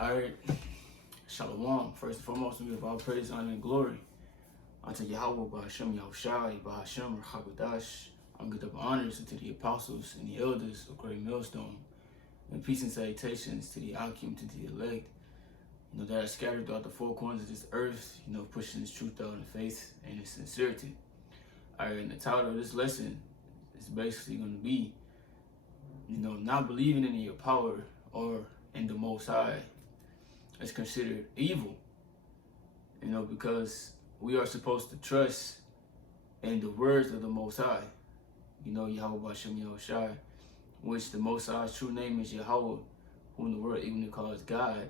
Alright, Shalom. First and foremost, we give all praise, honor, and glory unto YAHAWAH, by Hashem, Yahushai, by Hashem, YAHAWAH. I'm good up honors unto the apostles and the elders of Great Millstone. And peace and salutations to the Akim, to the elect, that are scattered throughout the four corners of this earth, pushing this truth out in faith and in sincerity. Alright, and the title of this lesson is basically going to be, not believing in your power or in the Most High is considered evil, because we are supposed to trust in the words of the Most High, YAHAWAH by Hashem Yahushai, which the Most High's true name is Yahawah, whom the world ignorantly calls God,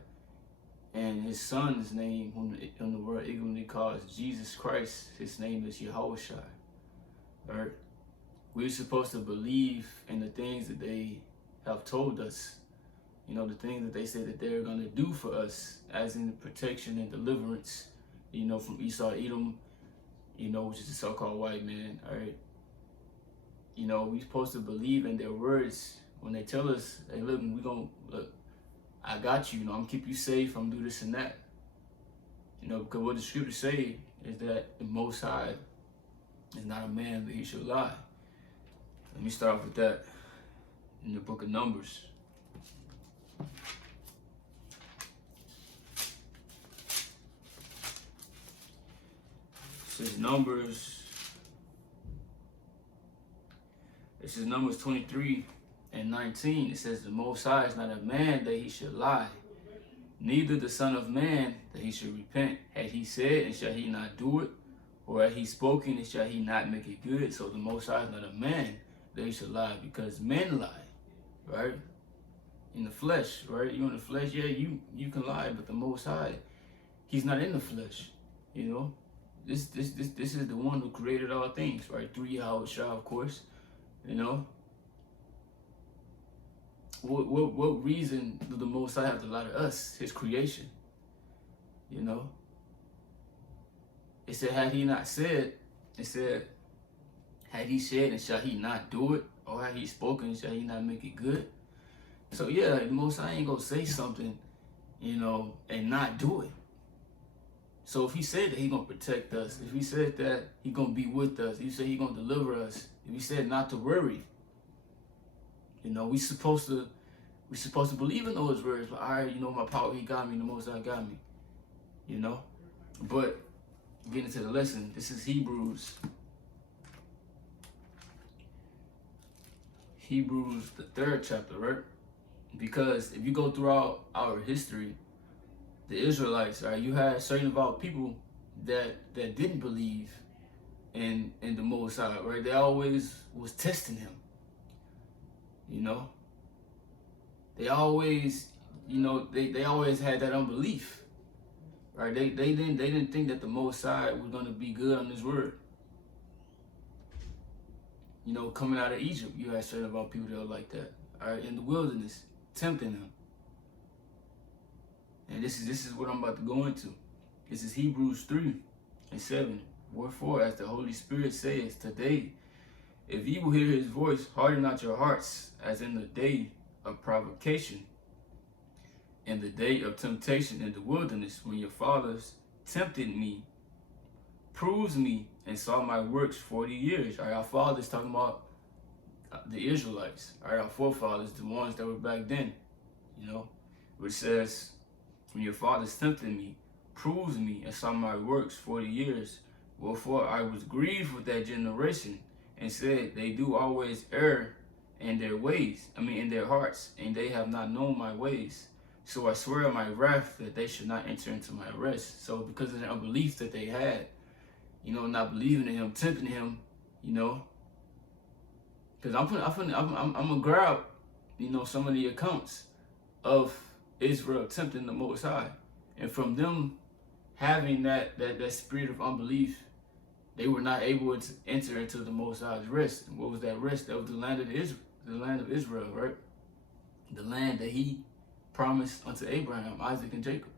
and his son's name, whom the world ignorantly calls Jesus Christ, his name is Yahawashi. Right? We're supposed to believe in the things that they have told us, the things that they say that they're going to do for us, as in protection and deliverance, from Esau, Edom, which is the so-called white man, all right? We're supposed to believe in their words when they tell us, hey, look, I got you, I'm going to keep you safe from do this and that. Because what the scriptures say is that the Most High is not a man that he should lie. Let me start off with that in the book of Numbers. This is Numbers 23 and 19. It says, the Most High is not a man that he should lie, neither the Son of Man that he should repent. Had he said, and shall he not do it? Or had he spoken, and shall he not make it good? So the Most High is not a man that he should lie, because men lie, right? In the flesh, right? You in the flesh, yeah, you can lie, but the Most High, he's not in the flesh, This is the one who created all things, right? Through YAHAWAH, of course, What reason do the Most High have to lie to us, his creation? It said, had he not said, had he said, and shall he not do it? Or had he spoken, shall he not make it good? So yeah, the Most High ain't gonna say something, and not do it. So if he said that he gonna protect us, if he said that he gonna be with us, if he said he gonna deliver us, if he said not to worry, we supposed to believe in those words. But all right, my power, he got me, the Most High got me, But getting into the lesson, this is Hebrews, the 3rd chapter, right? Because if you go throughout our history, the Israelites, right, you had certain about people that didn't believe in the Most High, right? They always was testing him, They always, they always had that unbelief, right? They didn't think that the Most High was gonna be good on his word. Coming out of Egypt, you had certain about people that were like that, all right, in the wilderness, tempting him. And this is what I'm about to go into. This is Hebrews 3 and 7. Wherefore, as the Holy Spirit says, today, if ye will hear his voice, harden not your hearts, as in the day of provocation, in the day of temptation in the wilderness, when your fathers tempted me, proved me, and saw my works 40 years. All right, our fathers talking about the Israelites. All right, our forefathers, the ones that were back then, which says, when your fathers tempted me, proved me, and saw my works 40 years. Wherefore I was grieved with that generation, and said, they do always err in their ways, in their hearts, and they have not known my ways. So I swear in my wrath that they should not enter into my rest. So because of the unbelief that they had, not believing in him, tempting him, because I'm gonna grab, some of the accounts of Israel tempting the Most High, and from them having that spirit of unbelief, they were not able to enter into the Most High's rest. And what was that rest? That was the land of Israel, right? The land that he promised unto Abraham, Isaac, and Jacob.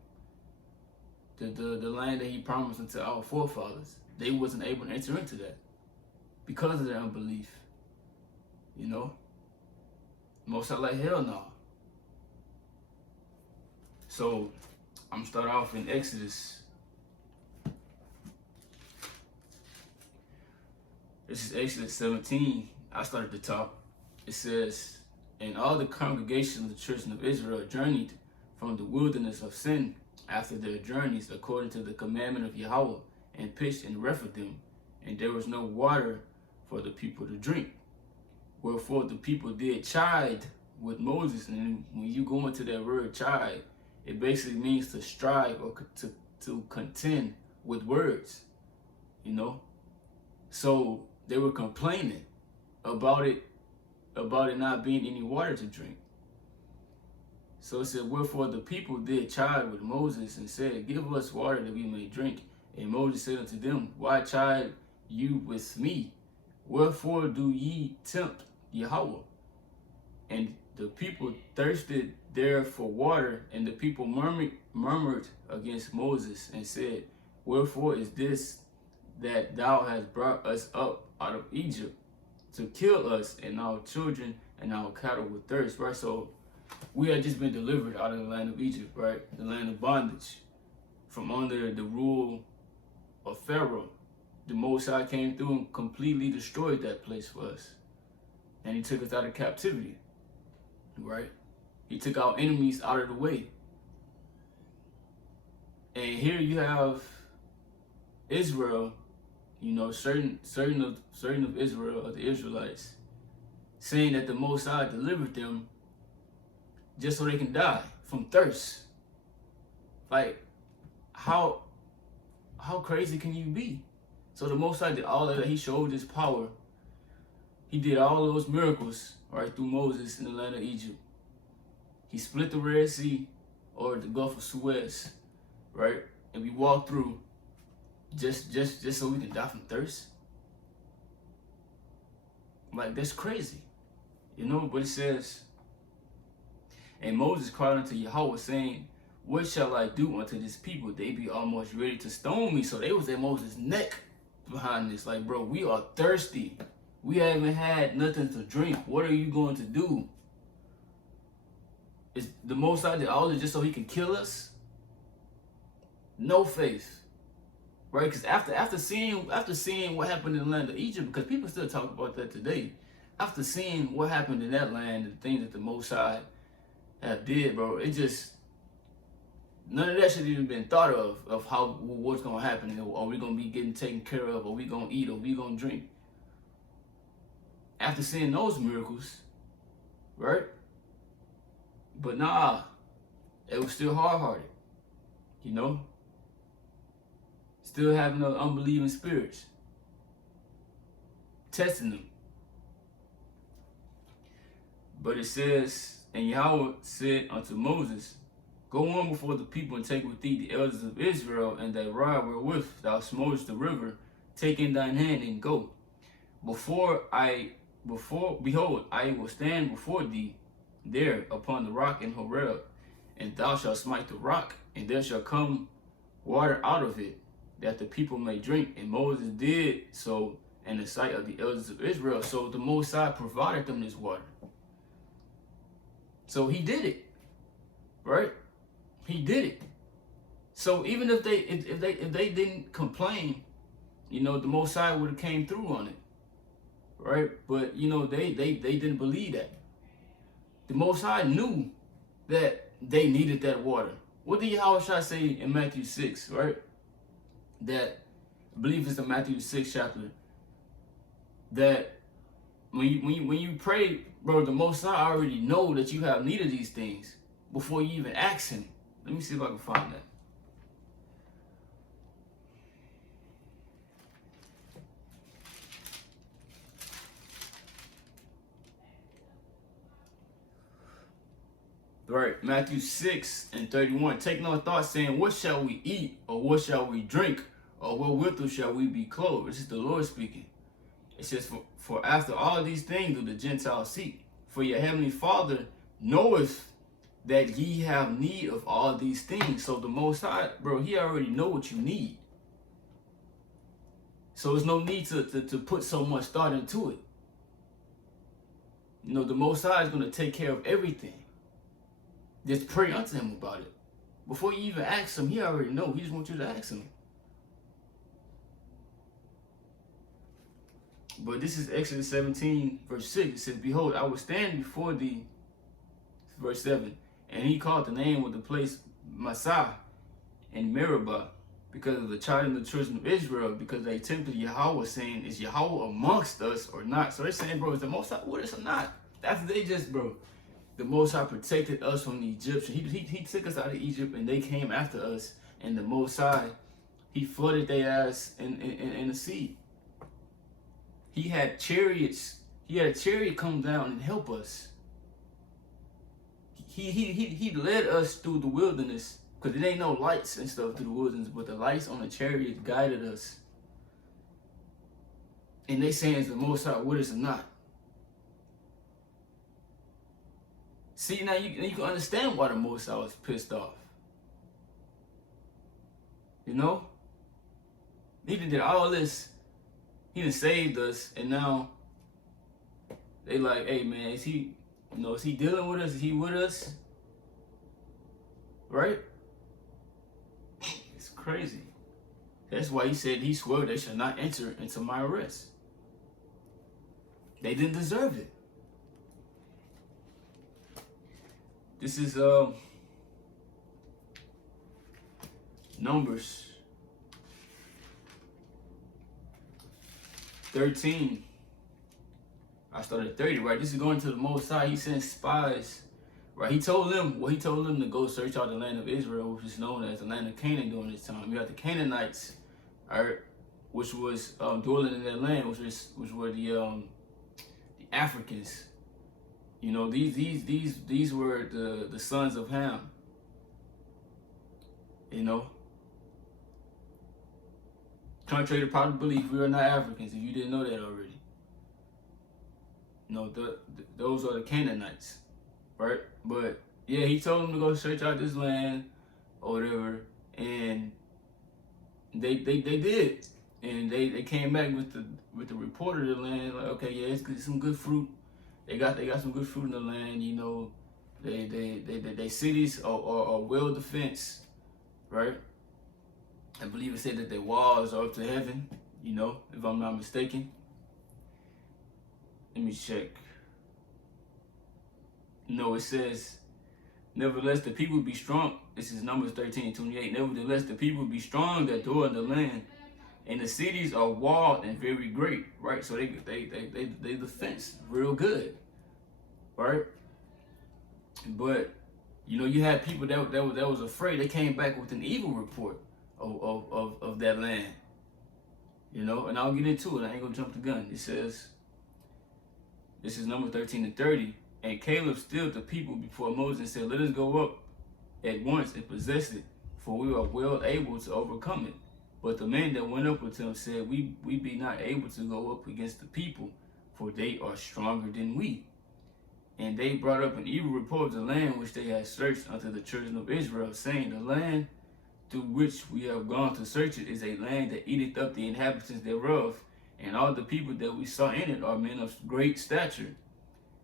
The land that he promised unto our forefathers. They wasn't able to enter into that because of their unbelief. Most High like, hell no. So I'm gonna start off in Exodus. This is Exodus 17. I started the top. It says, and all the congregation of the children of Israel journeyed from the wilderness of Sin after their journeys according to the commandment of Yahawah, and pitched in Rephidim, and there was no water for the people to drink. Wherefore the people did chide with Moses. And when you go into that word chide, it basically means to strive or to contend with words, you know. So they were complaining about it not being any water to drink. So it said, wherefore the people did chide with Moses and said, give us water that we may drink. And Moses said unto them, why chide you with me? Wherefore do ye tempt Yahawah? And the people thirsted there for water, and the people murmured against Moses and said, wherefore is this that thou hast brought us up out of Egypt to kill us and our children and our cattle with thirst? Right? So we had just been delivered out of the land of Egypt, right? The land of bondage, from under the rule of Pharaoh. The Most High came through and completely destroyed that place for us. And he took us out of captivity, right? He took our enemies out of the way. And here you have Israel, you know, certain of Israel, of the Israelites, saying that the Most High delivered them just so they can die from thirst. Like, how crazy can you be? So the Most High did all of that. He showed his power. He did all those miracles, right, through Moses in the land of Egypt. He split the Red Sea, or the Gulf of Suez, right? And we walked through just so we can die from thirst. Like, that's crazy, you know. But it says, and Moses cried unto Yahawah, saying, what shall I do unto this people? They be almost ready to stone me. So they was at Moses' neck behind this. Like, bro, we are thirsty. We haven't had nothing to drink. What are you going to do? Is the Most High did all this just so he can kill us? No faith, right? Because after seeing what happened in the land of Egypt, because people still talk about that today. After seeing what happened in that land, the things that the Most High have did, bro, it just, none of that should even been thought of how what's gonna happen. Are we gonna be getting taken care of? Are we gonna eat? Are we gonna drink? After seeing those miracles, right? But nah, it was still hard-hearted, you know? Still having those unbelieving spirits, testing them. But it says, and Yahawah said unto Moses, go on before the people and take with thee the elders of Israel and that rod wherewith thou smotest the river, take in thine hand and go. Behold, I will stand before thee there upon the rock in Horeb, and thou shalt smite the rock, and there shall come water out of it, that the people may drink. And Moses did so in the sight of the elders of Israel. So the Most High provided them this water. So he did it, right? He did it. So even if they didn't complain, you know, the Most High would have came through on it, right? But you know, they didn't believe that. The Most High knew that they needed that water. What did Yahawah say in Matthew 6, right? That, I believe it's in Matthew 6 chapter, that when you pray, bro, the Most High already know that you have need of these things before you even ask him. Let me see if I can find that. Right, Matthew 6:31. Take no thought, saying, what shall we eat, or what shall we drink, or wherewithal shall we be clothed? This is the Lord speaking. It says, for after all these things do the Gentiles seek. For your heavenly Father knoweth that ye have need of all these things. So the Most High, bro, he already know what you need. So there's no need to put so much thought into it. You know, the Most High is going to take care of everything. Just pray unto him about it. Before you even ask him, he already know. He just wants you to ask him. But this is Exodus 17, verse 6. It says, behold, I will stand before thee, verse 7. And he called the name of the place Massah and Meribah, because of the children of the children of Israel, because they tempted Yahawah, saying, is Yahawah amongst us or not? So they're saying, bro, is the Most High with us or not? After they just, bro, the Most High protected us from the Egyptians. He took us out of Egypt, and they came after us. And the Most High, he flooded their ass in the sea. He had chariots. He had a chariot come down and help us. He led us through the wilderness, because there ain't no lights and stuff through the wilderness, but the lights on the chariot guided us. And they saying, is the Most High with us or not? See, now you can understand why the Most High was pissed off. You know? He did all this. He done saved us, and now they like, hey man, is he dealing with us? Is he with us? Right? It's crazy. That's why he said he swore they shall not enter into my rest. They didn't deserve it. This is Numbers 13. I started 30, right? This is going to the Most High. He sent spies, right? He told them to go search out the land of Israel, which is known as the land of Canaan during this time. You got the Canaanites, right, which was dwelling in that land, which were the Africans. You know, these were the sons of Ham. You know, contrary to popular belief, we are not Africans. If you didn't know that already. You know, those are the Canaanites, right? But yeah, he told them to go search out this land or whatever, and they did, and they came back with the report of the land, like, okay, yeah, it's good, some good fruit. They got some good fruit in the land. You know, they cities are well defensed, right? I believe it said that their walls are up to heaven. You know, if I'm not mistaken. Let me check. No, it says, nevertheless, the people be strong. This is Numbers 13:28. Nevertheless, the people be strong that dwell in the land, and the cities are walled and very great. Right? So they defense real good. Right? But you know, you had people that was afraid. They came back with an evil report of that land. You know, and I'll get into it. I ain't gonna jump the gun. It says, this is Numbers 13:30. And Caleb stilled the people before Moses and said, let us go up at once and possess it, for we are well able to overcome it. But the man that went up with him said, we be not able to go up against the people, for they are stronger than we. And they brought up an evil report of the land which they had searched unto the children of Israel, saying, the land through which we have gone to search it is a land that eateth up the inhabitants thereof, and all the people that we saw in it are men of great stature.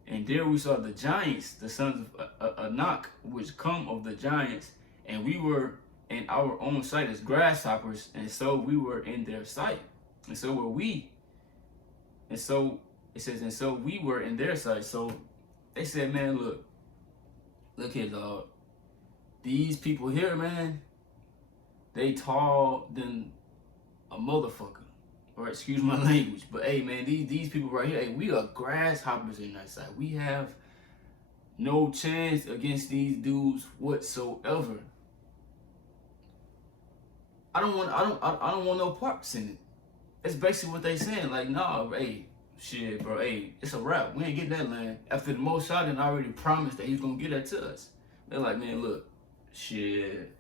And there we saw the giants, the sons of Anak, which come of the giants, and we were in our own sight as grasshoppers, and so we were in their sight, and so were we. And so it says, and so we were in their sight. So they said, man, look here, dog. These people here, man, they tall than a motherfucker. Or excuse my language, but hey, man, these people right here, hey, we are grasshoppers in that side. We have no chance against these dudes whatsoever. I don't want no parts in it. That's basically what they saying. Like, nah, hey, shit, bro, hey, it's a wrap. We ain't getting that land after the Most High done already promised that he's gonna get that to us. They're like, man, look, shit,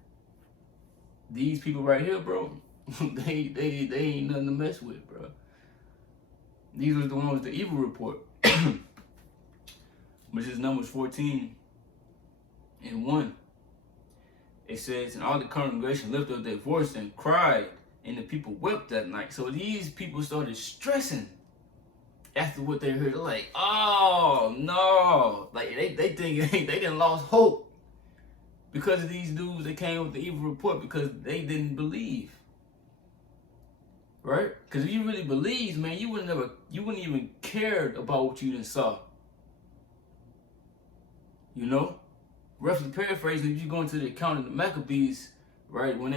these people right here, bro. they ain't nothing to mess with, bro. These were the ones with the evil report. Which is Numbers 14:1. It says, and all the congregation lifted up their voice and cried, and the people wept that night. So these people started stressing after what they heard. They're like, oh no. Like they think they done lost hope. Because of these dudes that came with the evil report, because they didn't believe. Right? Because if you really believed, man, you wouldn't even cared about what you done saw. You know? Roughly paraphrasing, if you go into the account of the Maccabees, right, when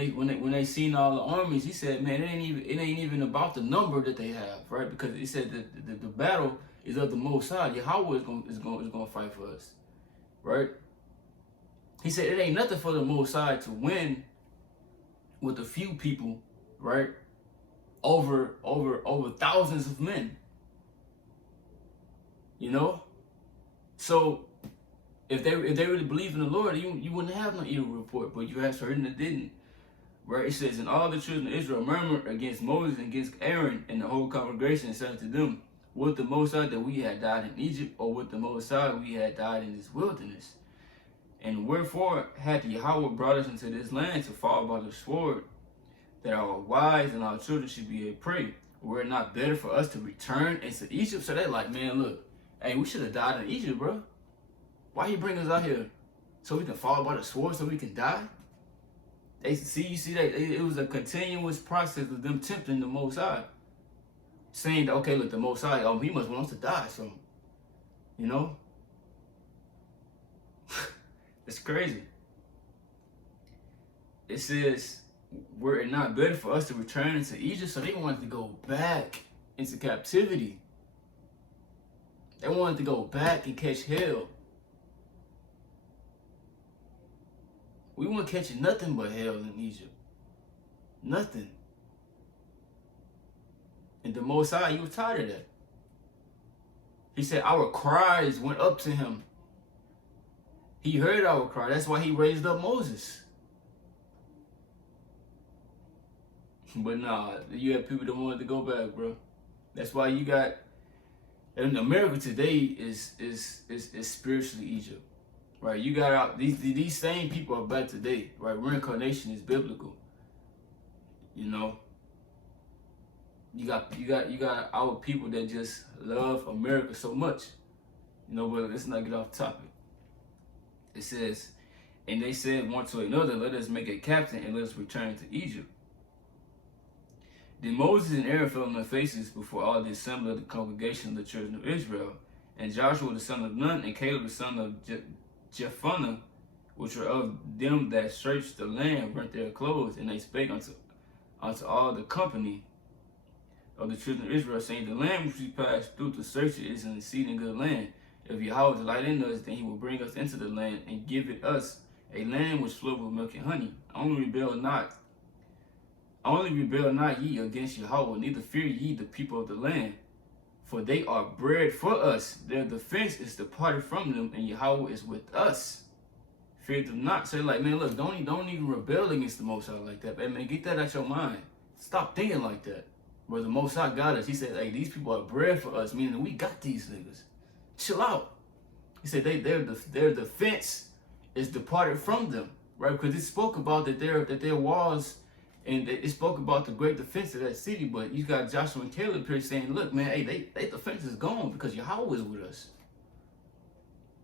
they seen all the armies, he said, man, it ain't even about the number that they have, right? Because he said that the battle is of the Most High. YAHAWAH is gonna fight for us. Right? He said it ain't nothing for the Most High to win with a few people, right? Over thousands of men. You know? So if they really believe in the Lord, you wouldn't have no evil report, but you have certain that didn't. Right? It says, and all the children of Israel murmured against Moses and against Aaron and the whole congregation, and said to them, would the Most High that we had died in Egypt, or would the Most High we had died in this wilderness? And wherefore had YAHAWAH brought us into this land to fall by the sword, that our wives and our children should be a prey? Were it not better for us to return into Egypt? So they're like, man, look, hey, we should have died in Egypt, bro. Why you bring us out here? So we can fall by the sword, so we can die? You see that it was a continuous process of them tempting the Most High, saying that, okay, look, the Most High, oh, he must want us to die, so, you know? It's crazy. It says, were it not better for us to return into Egypt? So they wanted to go back into captivity. They wanted to go back and catch hell. We weren't catching nothing but hell in Egypt. Nothing. And the Most High, he was tired of that. He said our cries went up to him. He heard our cry. That's why he raised up Moses. But nah, you have people that wanted to go back, bro. That's why you got, and America today is spiritually Egypt, right? You got out these same people are back today, right? Reincarnation is biblical. You know, you got our people that just love America so much. You know, but let's not get off topic. It says, and they said one to another, let us make a captain and let us return to Egypt. Then Moses and Aaron fell on their faces before all the assembly of the congregation of the children of Israel. And Joshua the son of Nun and Caleb the son of Jephunneh, which were of them that searched the land, rent their clothes. And they spake unto all the company of the children of Israel, saying, the land which we passed through to search it is an exceeding good land. If YAHAWAH delight in us, then he will bring us into the land and give it us a land which floweth with milk and honey. Only rebel not ye against YAHAWAH, neither fear ye the people of the land, for they are bread for us. Their defense is departed from them, and YAHAWAH is with us. Fear them not. Say like, man, look, don't even rebel against the Most High like that. Man, get that out your mind. Stop thinking like that. Where the Most High got us, he said, hey, these people are bread for us, meaning we got these niggas. Chill out. He said their defense is departed from them, right? Because it spoke about that their walls, and it spoke about the great defense of that city. But you got Joshua and Caleb here saying, look, man, hey, they defense is gone because YAHAWAH is with us.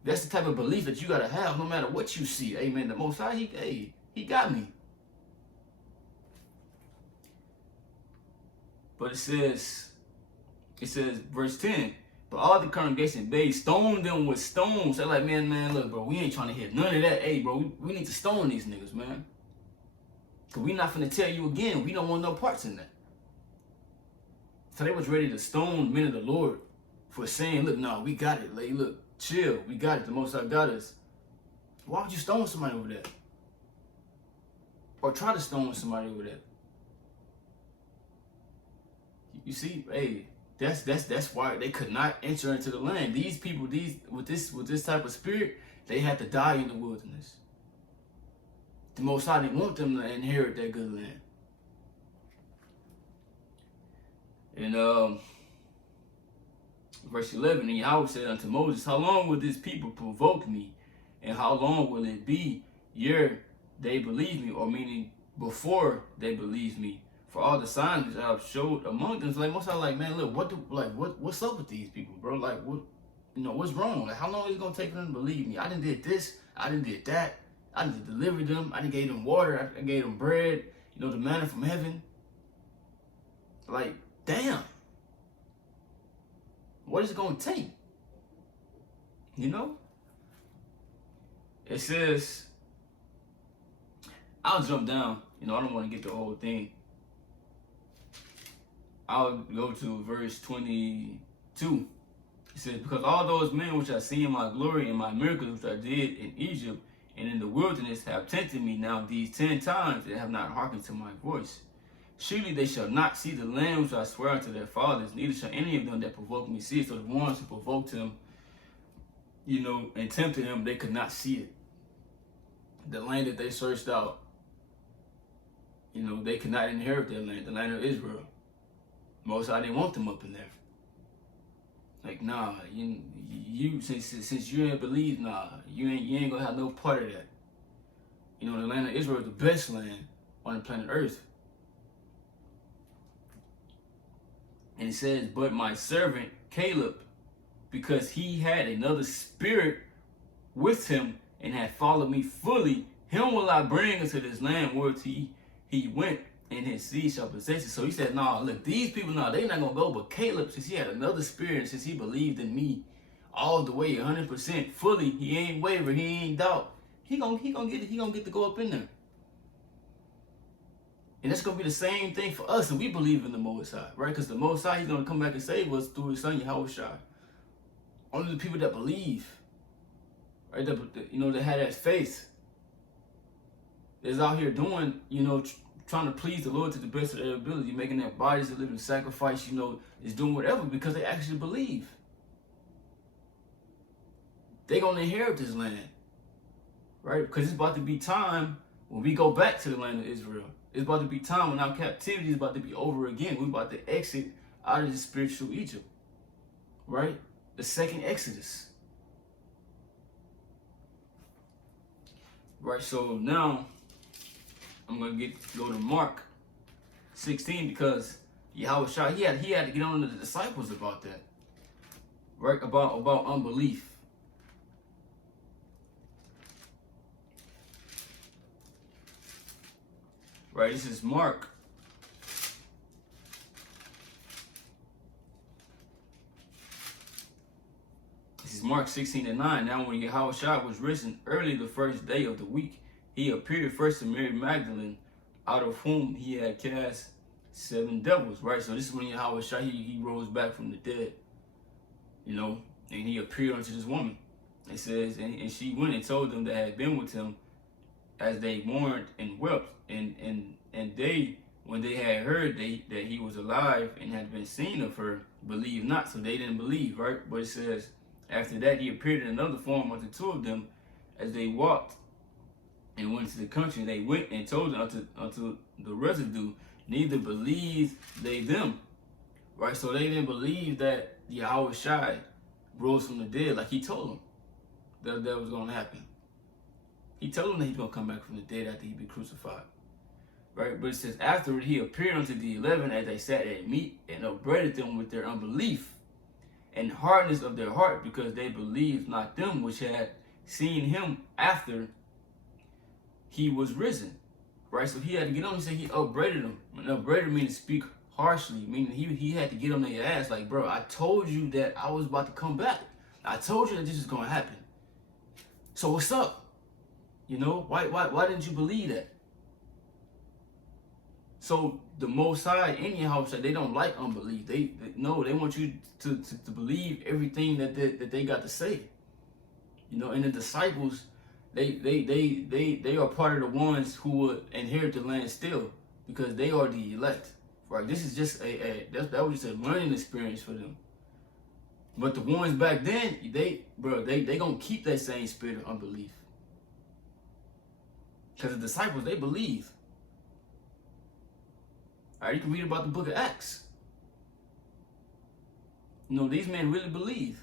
That's the type of belief that you gotta have no matter what you see. Amen. The Most High, he got me. But it says, verse 10, but all the congregation, they stoned them with stones. They're like, man, look, bro, we ain't trying to hit none of that. Hey, bro, we need to stone these niggas, man. Because we not finna tell you again. We don't want no parts in that. So they was ready to stone men of the Lord for saying, look, no, we got it. Like, look, chill. We got it. The Most High got us. Why would you stone somebody over that? Or try to stone somebody over that? You see, hey, that's why they could not enter into the land. These people, with this type of spirit, they had to die in the wilderness. The Most High didn't want them to inherit that good land. And verse 11, and Yahweh said unto Moses, how long will this people provoke me? And how long will it be ere they believe me? Or meaning before they believe me? For all the signs that I've showed among them. It's like most I like, man, look, what's up with these people, bro? Like, what, what's wrong? Like, how long is it gonna take them to believe me? I done did this, I done did that, I done delivered them. I done gave them water. I gave them bread. You know, the manna from heaven. Like, damn. What is it going to take? You know? It says, I'll jump down. You know, I don't want to get the whole thing. I'll go to verse 22. It says, because all those men which I see in my glory and my miracles which I did in Egypt and in the wilderness have tempted me now these 10 times and have not hearkened to my voice. Surely they shall not see the land which I swear unto their fathers, neither shall any of them that provoke me see it. So the ones who provoked him, you know, and tempted him, they could not see it. The land that they searched out, you know, they could not inherit that land, the land of Israel. Most High didn't want them up in there. Like, nah, you since you ain't believe, nah, you ain't gonna have no part of that. You know, the land of Israel is the best land on the planet Earth. And it says, but my servant Caleb, because he had another spirit with him and had followed me fully, him will I bring into this land where he went, and his seed shall possess it. So he said, nah, look, these people, nah, they not gonna go, but Caleb, since he had another spirit, and since he believed in me all the way, 100% fully, he ain't waver, he ain't doubt, he gonna get to go up in there. And that's gonna be the same thing for us, and we believe in the Most High, right? Because the Most High, he's gonna come back and save us through his son YAHAWAH. Only the people that believe, right? That, you know, that had that faith, is out here doing, you know, trying to please the Lord to the best of their ability, making their bodies a living sacrifice, you know, is doing whatever because they actually believe. They're gonna inherit this land, right? Because it's about to be time when we go back to the land of Israel. It's about to be time when our captivity is about to be over again. We're about to exit out of the spiritual Egypt, right? The second Exodus. Right, so now I'm gonna go to Mark 16 because YAHAWAH, he had to get on to the disciples about that, right? About unbelief. Right, this is Mark. This is Mark 16:9. Now when YAHAWAH was risen early the first day of the week, he appeared first to Mary Magdalene, out of whom he had cast 7 devils, right? So this is when YAHAWAH, he rose back from the dead, you know, and he appeared unto this woman. It says, and she went and told them that had been with him, as they mourned and wept, and they, when they had heard that he was alive and had been seen of her, believed not. So they didn't believe, right? But it says, after that he appeared in another form unto 2 of them, as they walked and went to the country. They went and told them unto the residue, neither believed they them, right? So they didn't believe that YAHAWAH rose from the dead like he told them that was going to happen. He told them that he's going to come back from the dead after he be crucified, right? But it says, afterward he appeared unto the 11 as they sat at meat, and upbraided them with their unbelief and hardness of their heart, because they believed not them which had seen him after he was risen, right? So he had to get on. He said he upbraided them. And upbraided means to speak harshly, meaning he had to get on their ass like, bro, I told you that I was about to come back. I told you that this is going to happen. So what's up? You know, why didn't you believe that? So the Most High in YAHAWAH, they don't like unbelief. They want you to believe everything that they got to say. You know, and the disciples, they are part of the ones who will inherit the land still, because they are the elect. Right? This is just that was just a learning experience for them. But the ones back then, they gonna keep that same spirit of unbelief. Because the disciples, they believe. All right, you can read about the book of Acts. You know, these men really believe.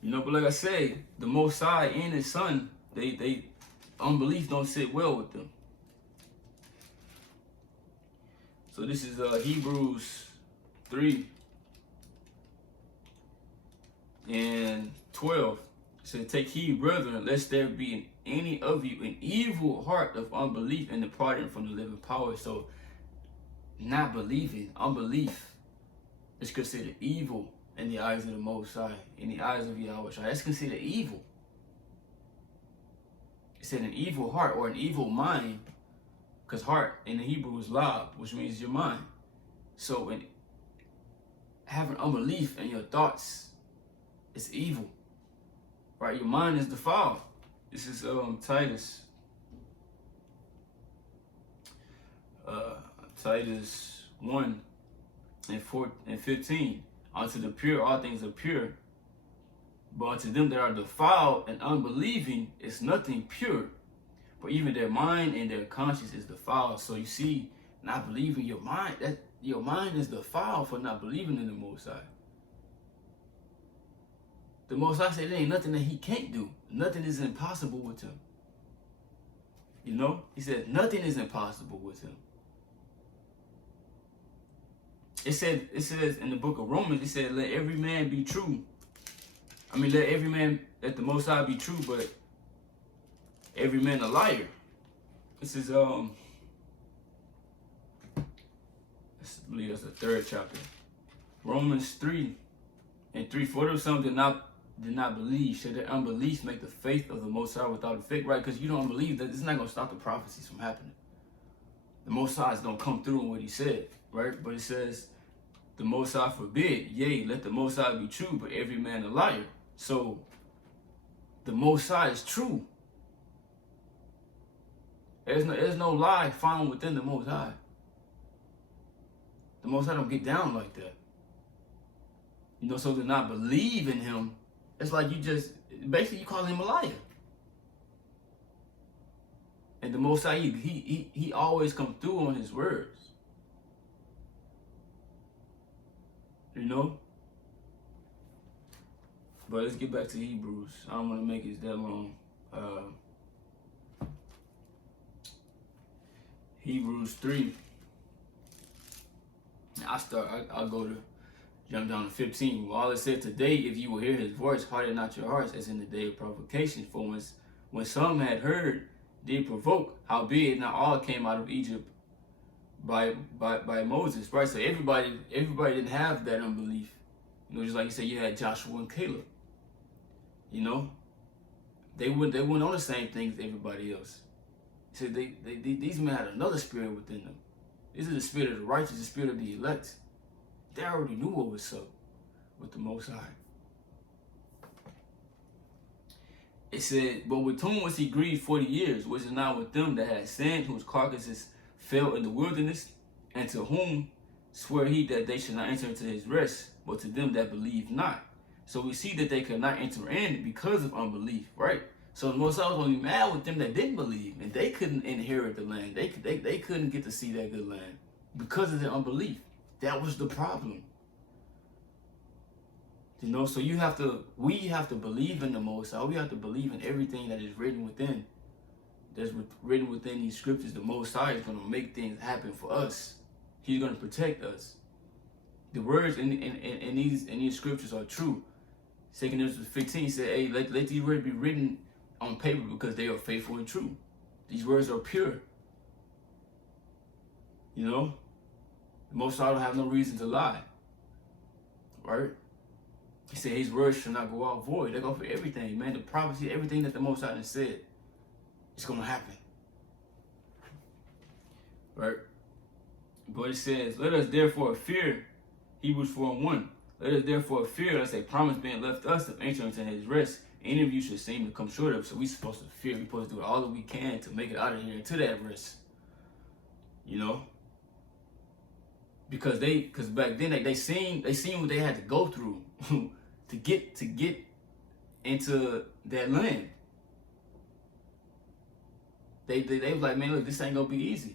You know, but like I said, the Most High and his son, they unbelief don't sit well with them. So this is Hebrews 3 and 12. It said, take heed, brethren, lest there be in any of you an evil heart of unbelief and departing from the living power. So not believing, unbelief is considered evil in the eyes of the Most High, in the eyes of YAHAWAH. That's considered evil. It said an evil heart or an evil mind, because heart in the Hebrew is lab, which means your mind. So when having unbelief in your thoughts is evil, right? Your mind is defiled. This is Titus 1 and 15. Unto the pure all things are pure, but unto them that are defiled and unbelieving is nothing pure, for even their mind and their conscience is defiled. So you see, not believing, your mind, that your mind is defiled for not believing in the Most High. The Most High said there ain't nothing that he can't do. Nothing is impossible with him. You know, he said nothing is impossible with him. It says in the book of Romans, it said, let every man be true. I mean, let every man, let the Most High be true, but every man a liar. This is, I believe that's the 3rd chapter. Romans 3 and 3, for them some did not believe. Should their unbelief make the faith of the Most High without effect? Right? Because you don't believe that, it's not going to stop the prophecies from happening. The Most High is going to come through in what he said, right? But it says, the Most High forbid, yea, let the Most High be true, but every man a liar. So, the Most High is true. There's no lie found within the Most High. The Most High don't get down like that. You know, so to not believe in him, it's like basically you call him a liar. And the Most High, he always comes through on his words. You know? But let's get back to Hebrews. I don't want to make it that long. Hebrews 3. I'll go to jump down to 15. Well, all it said, today, if you will hear his voice, harden not your hearts, as in the day of provocation. For when some had heard, did provoke, howbeit not all came out of Egypt by Moses, right? So everybody didn't have that unbelief. You know, just like you said, you had Joshua and Caleb. You know, they went on the same things as everybody else. So these men had another spirit within them. This is the spirit of the righteous, the spirit of the elect. They already knew what was up with the Most High. It said, but with whom was he grieved 40 years? Was it not with them that had sinned, whose carcasses fell in the wilderness? And to whom swore he that they should not enter into his rest, but to them that believed not? So we see that they could not enter in because of unbelief, right? So the Most High was only mad with them that didn't believe, and they couldn't inherit the land. They couldn't get to see that good land because of their unbelief. That was the problem. You know, so we have to believe in the Most High. We have to believe in everything that is written within. That's written within these scriptures. The Most High is going to make things happen for us. He's going to protect us. The words in these scriptures are true. 2 Corinthians 15 said, hey, let these words be written on paper because they are faithful and true. These words are pure. You know? The Most High don't have no reason to lie. Right? He said his words should not go out void. They go for everything, man. The prophecy, everything that the Most High said, it's going to happen. Right? But it says, let us therefore fear, Hebrews 4:1. Let us therefore fear, lest a promise being left us of entering into his rest, any of you should seem to come short of. So we're supposed to fear. We're supposed to do all that we can to make it out of here into that rest. You know? Because back then they seen what they had to go through to get into that land. They was like, man, look, this ain't gonna be easy.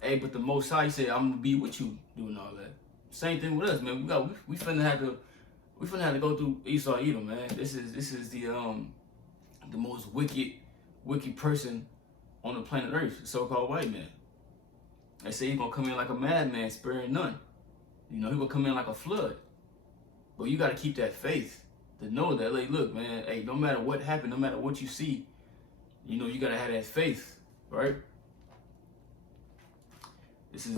Hey, but the Most High said, I'm gonna be with you doing all that. Same thing with us, man. We finna have to go through Esau Edom, man. This is the most wicked person on the planet Earth, the so-called white man. They say he's gonna come in like a madman, sparing none. You know, he gonna come in like a flood. But you gotta keep that faith. to know that, like, look, man, hey, no matter what happened, no matter what you see, you know, you gotta have that faith, right? This is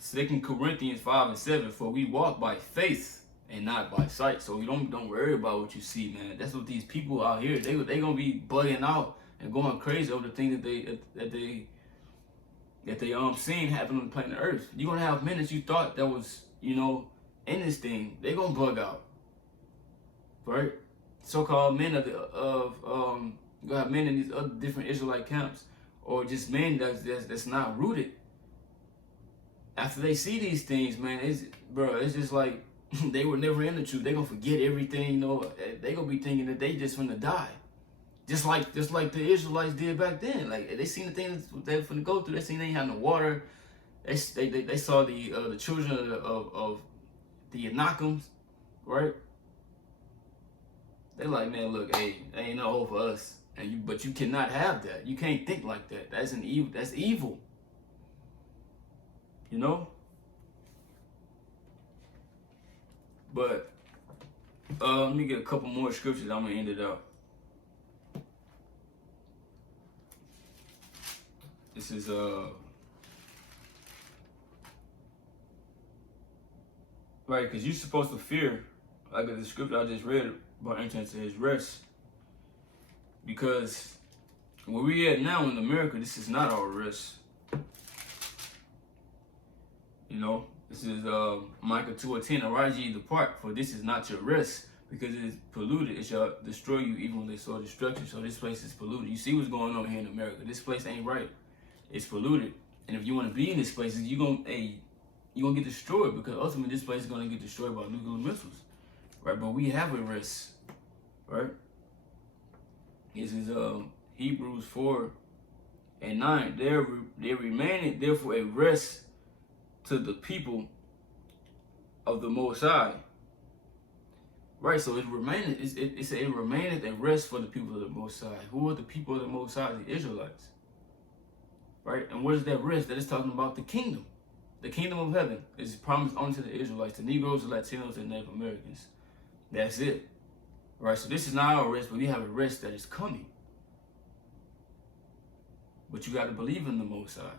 2 Corinthians 5:7. For we walk by faith and not by sight. So you don't worry about what you see, man. That's what these people out here, they gonna be bugging out and going crazy over the things that they seen happen on the planet Earth. You're gonna have men that you thought that was, you know, in this thing, they gonna bug out. Right? So-called men you have men in these other different Israelite camps, or just men that's not rooted. After they see these things, man, it's just like they were never in the truth. They gonna forget everything, you know. They gonna be thinking that they just gonna die, just like the Israelites did back then. Like they seen the things they were gonna go through. They seen they had no water. They saw the children of the Anakims, right? They like, man, look, hey, there ain't no hope for us. But you cannot have that. You can't think like that. That's evil. That's evil. You know? But let me get a couple more scriptures. I'm gonna end it out. This is right, because you're supposed to fear, like the scripture I just read about entering into his rest. Because where we at now in America, this is not our rest. You know, this is Micah 2:10. Arise ye, depart, for this is not your rest, because it is polluted. It shall destroy you even when they saw destruction. So this place is polluted. You see what's going on here in America. This place ain't right. It's polluted. And if you want to be in this place, you're gonna get destroyed, because ultimately this place is gonna get destroyed by nuclear missiles. Right? But we have a rest. Right? This is Hebrews 4:9. There remaineth therefore a rest to the people of the Most High. Right, so it remaineth a rest for the people of the Most High. Who are the people of the Most High? The Israelites. Right? And what is that rest? That is talking about the kingdom. The kingdom of heaven is promised unto the Israelites, the Negroes, the Latinos, and Native Americans. That's it. Right, so this is not our rest, but we have a rest that is coming. But you got to believe in the Most High.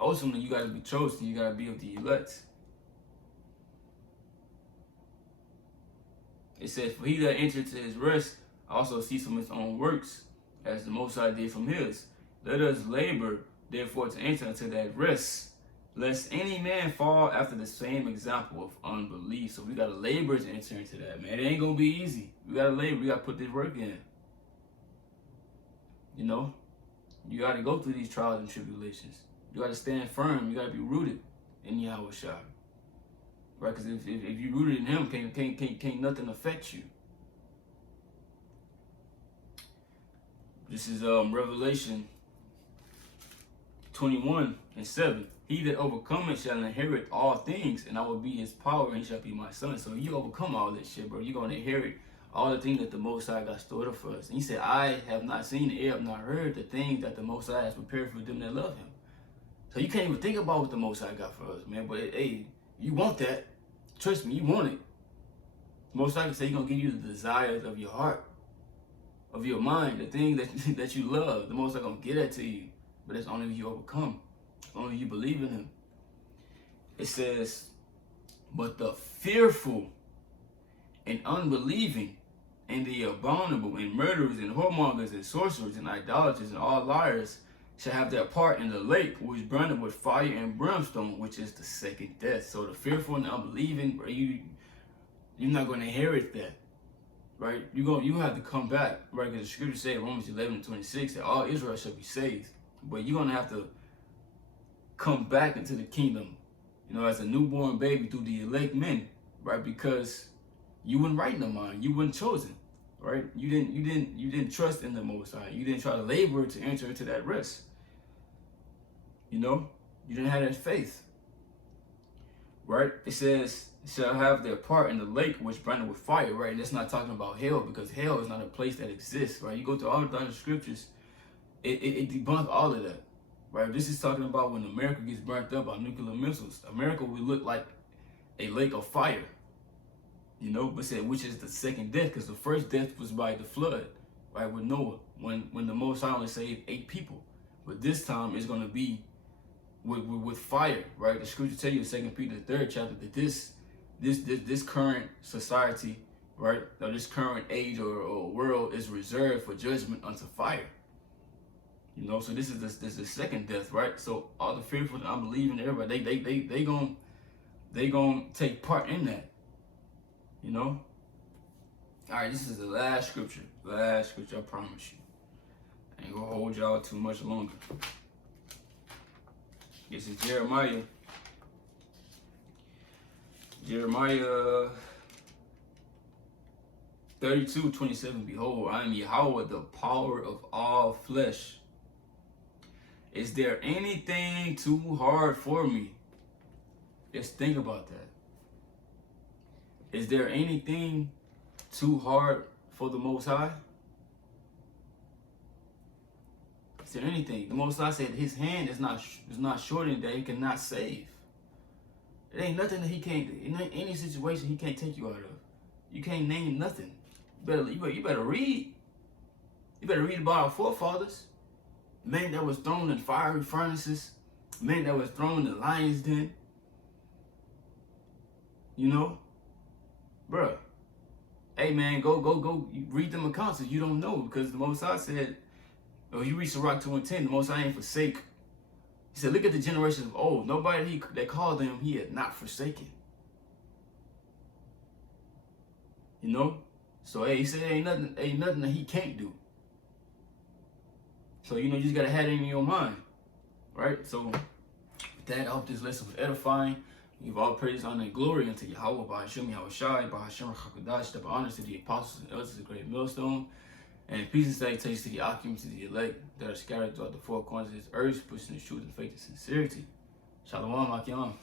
Ultimately, you got to be chosen. You got to be of the elect. It says, for he that entered into his rest also ceased from his own works, as the Most High did from his. Let us labor, therefore, to enter into that rest, lest any man fall after the same example of unbelief. So we got to labor to enter into that, man. It ain't going to be easy. We got to labor. We got to put this work in. You know? You got to go through these trials and tribulations. You got to stand firm. You got to be rooted in YAHAWAH. Right? Because if you're rooted in him, can't nothing affect you. This is Revelation 21:7. He that overcometh shall inherit all things, and I will be his power, and he shall be my son. So you overcome all this shit, bro. You're going to inherit all the things that the Most High got stored up for us. And he said, I have not seen, ear have not heard the things that the Most High has prepared for them that love him. So you can't even think about what the Most High got for us, man. But hey, you want that. Trust me, you want it. The Most High can say he's going to give you the desires of your heart, of your mind, the things that you love. The Most High going to give that to you. But that's only if you overcome. Only if you believe in him. It says, but the fearful and unbelieving and the abominable and murderers and whoremongers and sorcerers and idolaters and all liars shall have their part in the lake which burneth with fire and brimstone, which is the second death. So the fearful and the unbelieving, you're not going to inherit that. Right? You have to come back. Right? Because the scripture says, Romans 11:26, that all Israel shall be saved. But you're going to have to come back into the kingdom, you know, as a newborn baby through the elect men, right? Because you weren't right in the mind, you weren't chosen, right? You didn't trust in the Most High. You didn't try to labor to enter into that rest. You know, you didn't have that faith, right? It says shall have their part in the lake which burneth with fire, right? And that's not talking about hell, because hell is not a place that exists, right? You go through all the other scriptures, it debunks all of that. right? This is talking about when America gets burnt up by nuclear missiles. America will look like a lake of fire, you know, but said, which is the second death, because the first death was by the flood, right, with Noah, when the Most High only saved 8 people. But this time it's going to be with fire, right? The scripture tell you in 2 Peter, the 3rd chapter, that this current society, right, or this current age or world is reserved for judgment unto fire. You know, so this is the second death, right? So all the fearful, unbelieving, everybody, they gonna take part in that. You know. All right, this is the last scripture. Last scripture, I promise you. I ain't gonna hold y'all too much longer. This is Jeremiah. Jeremiah 32:27. Behold, I am YAHAWAH, the power of all flesh. Is there anything too hard for me? Just think about that. Is there anything too hard for the Most High? Is there anything? The Most High said his hand is not shortened that he cannot save. It ain't nothing that he can't, in any situation he can't take you out of. You can't name nothing. You better read. You better read about our forefathers. Men that was thrown in fiery furnaces. Men that was thrown in the lion's den. You know? Bruh. Hey man, go read them accounts if you don't know, because the Most High said, oh, you read Sirach 2:10, the Most High ain't forsake. He said, look at the generations of old. Nobody that called him, he had not forsaken. You know? So hey, he said ain't nothing that he can't do. So you know, you just gotta have it in your mind. Right? So with that, I hope this lesson was edifying. Give all praise, honor, and glory unto YAHAWAH, by Hashem, YAHWAH, by Hashem, Chakadash, the honors to the apostles and elders of the great millstone. And peace and salutations to the occupants, to the elect that are scattered throughout the four corners of this earth, pushing the truth and faith and sincerity. Shalom, Akim.